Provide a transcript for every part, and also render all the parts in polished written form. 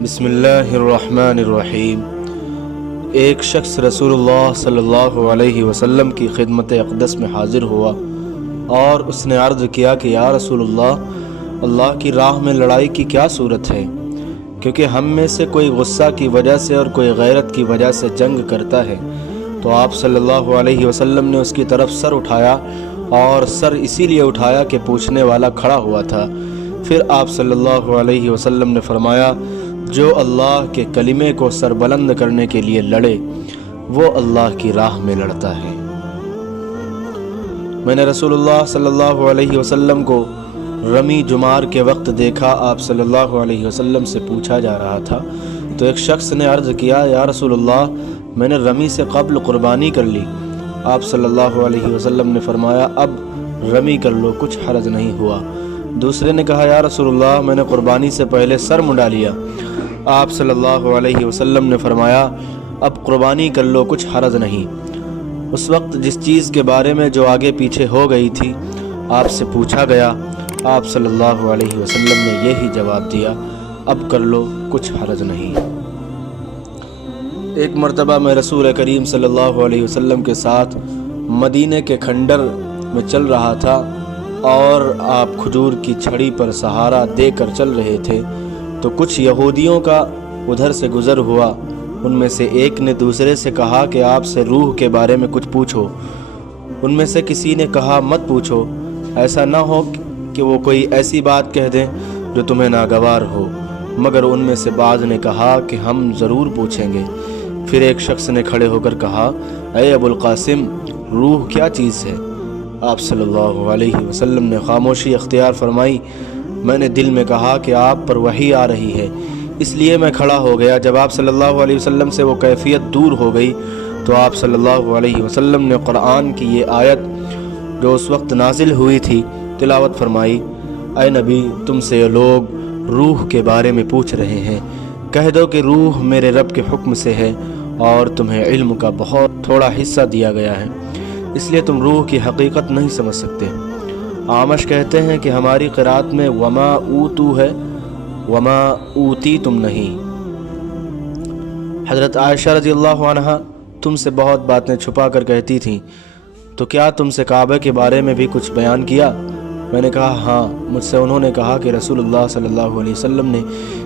بسم اللہ الرحمن الرحیم۔ ایک شخص رسول اللہ صلی اللہ علیہ وسلم کی خدمت اقدس میں حاضر ہوا اور اس نے عرض کیا کہ یا رسول اللہ کی راہ میں لڑائی کی کیا صورت ہے، کیونکہ ہم میں سے کوئی غصہ کی وجہ سے اور کوئی غیرت کی وجہ سے جنگ کرتا ہے۔ تو آپ صلی اللہ علیہ وسلم نے اس کی طرف سر اٹھایا، اور سر اسی لیے اٹھایا کہ پوچھنے والا کھڑا ہوا تھا۔ پھر آپ صلی اللہ علیہ وسلم نے فرمایا، جو اللہ کے کلمے کو سربلند کرنے کے لیے لڑے وہ اللہ کی راہ میں لڑتا ہے۔ میں نے رسول اللہ صلی اللہ علیہ وسلم کو رمی جمار کے وقت دیکھا۔ آپ صلی اللہ علیہ وسلم سے پوچھا جا رہا تھا تو ایک شخص نے عرض کیا، یا رسول اللہ میں نے رمی سے قبل قربانی کر لی۔ آپ صلی اللہ علیہ وسلم نے فرمایا، اب رمی کر لو، کچھ حرج نہیں ہوا۔ دوسرے نے کہا، یا رسول اللہ میں نے قربانی سے پہلے سر منڈا لیا۔ آپ صلی اللہ علیہ وسلم نے فرمایا، اب قربانی کر لو، کچھ حرج نہیں۔ اس وقت جس چیز کے بارے میں جو آگے پیچھے ہو گئی تھی آپ سے پوچھا گیا، آپ صلی اللہ علیہ وسلم نے یہی جواب دیا، اب کر لو، کچھ حرج نہیں۔ ایک مرتبہ میں رسول کریم صلی اللہ علیہ وسلم کے ساتھ مدینے کے کھنڈر میں چل رہا تھا، اور آپ کھجور کی چھڑی پر سہارا دے کر چل رہے تھے تو کچھ یہودیوں کا ادھر سے گزر ہوا۔ ان میں سے ایک نے دوسرے سے کہا کہ آپ سے روح کے بارے میں کچھ پوچھو۔ ان میں سے کسی نے کہا، مت پوچھو، ایسا نہ ہو کہ وہ کوئی ایسی بات کہہ دیں جو تمہیں ناگوار ہو۔ مگر ان میں سے بعض نے کہا کہ ہم ضرور پوچھیں گے۔ پھر ایک شخص نے کھڑے ہو کر کہا، اے ابو القاسم، روح کیا چیز ہے؟ آپ صلی اللہ علیہ وسلم نے خاموشی اختیار فرمائی۔ میں نے دل میں کہا کہ آپ پر وحی آ رہی ہے، اس لیے میں کھڑا ہو گیا۔ جب آپ صلی اللہ علیہ وسلم سے وہ کیفیت دور ہو گئی تو آپ صلی اللہ علیہ وسلم نے قرآن کی یہ آیت جو اس وقت نازل ہوئی تھی تلاوت فرمائی، اے نبی، تم سے یہ لوگ روح کے بارے میں پوچھ رہے ہیں، کہہ دو کہ روح میرے رب کے حکم سے ہے، اور تمہیں علم کا بہت تھوڑا حصہ دیا گیا ہے، اس لیے تم روح کی حقیقت نہیں سمجھ سکتے۔ عامش کہتے ہیں کہ ہماری قرات میں وما اوتو ہے، وما اوتی تم نہیں۔ حضرت عائشہ رضی اللہ عنہا تم سے بہت باتیں چھپا کر کہتی تھیں، تو کیا تم سے کعبہ کے بارے میں بھی کچھ بیان کیا؟ میں نے کہا، ہاں۔ مجھ سے انہوں نے کہا کہ رسول اللہ صلی اللہ علیہ وسلم نے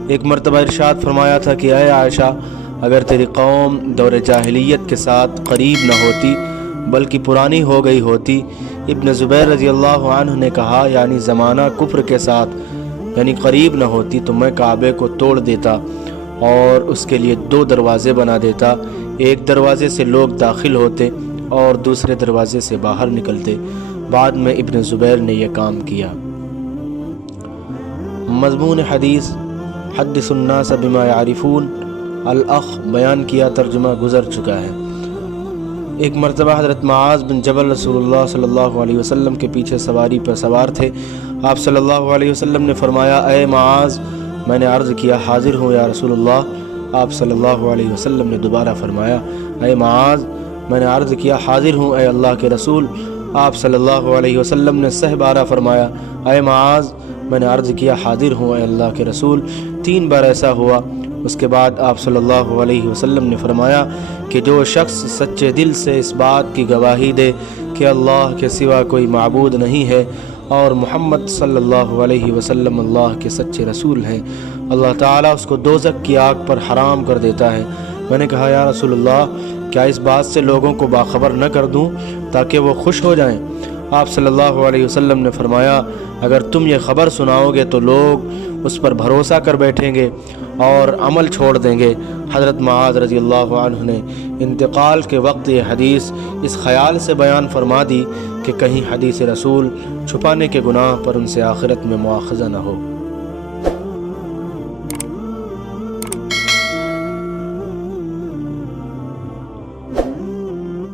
ایک مرتبہ ارشاد فرمایا تھا کہ اے عائشہ، اگر تیری قوم دور جاہلیت کے ساتھ قریب نہ ہوتی بلکہ پرانی ہو گئی ہوتی۔ ابن زبیر رضی اللہ عنہ نے کہا، یعنی زمانہ کفر کے ساتھ یعنی قریب نہ ہوتی تو میں کعبے کو توڑ دیتا اور اس کے لیے 2 دروازے بنا دیتا، ایک دروازے سے لوگ داخل ہوتے اور دوسرے دروازے سے باہر نکلتے۔ بعد میں ابن زبیر نے یہ کام کیا۔ مضمون حدیث حدث الناس بما يعرفون، الاخ بیان کیا، ترجمہ گزر چکا ہے۔ ایک مرتبہ حضرت معاذ بن جبل رسول اللہ صلی اللہ علیہ وسلم کے پیچھے سواری پر سوار تھے۔ آپ صلی اللہ علیہ وسلم نے فرمایا، اے معاذ، میں نے عرض کیا، حاضر ہوں یا رسول اللہ۔ آپ صلی اللہ علیہ وسلم نے دوبارہ فرمایا، اے معاذ، میں نے عرض کیا، حاضر ہوں اے اللہ کے رسول۔ آپ صلی اللہ علیہ وسلم نے 6 بار فرمایا، اے معاذ، میں نے عرض کیا، حاضر ہوں اے اللہ کے رسول۔ 3 بار ایسا ہوا۔ اس کے بعد آپ صلی اللہ علیہ وسلم نے فرمایا کہ جو شخص سچے دل سے اس بات کی گواہی دے کہ اللہ کے سوا کوئی معبود نہیں ہے اور محمد صلی اللہ علیہ وسلم اللہ کے سچے رسول ہیں، اللہ تعالیٰ اس کو دوزخ کی آگ پر حرام کر دیتا ہے۔ میں نے کہا، یا رسول اللہ، کیا اس بات سے لوگوں کو باخبر نہ کر دوں تاکہ وہ خوش ہو جائیں؟ آپ صلی اللہ علیہ وسلم نے فرمایا، اگر تم یہ خبر سناؤ گے تو لوگ اس پر بھروسہ کر بیٹھیں گے اور عمل چھوڑ دیں گے۔ حضرت معاذ رضی اللہ عنہ نے انتقال کے وقت یہ حدیث اس خیال سے بیان فرما دی کہ کہیں حدیث رسول چھپانے کے گناہ پر ان سے آخرت میں مواخذہ نہ ہو۔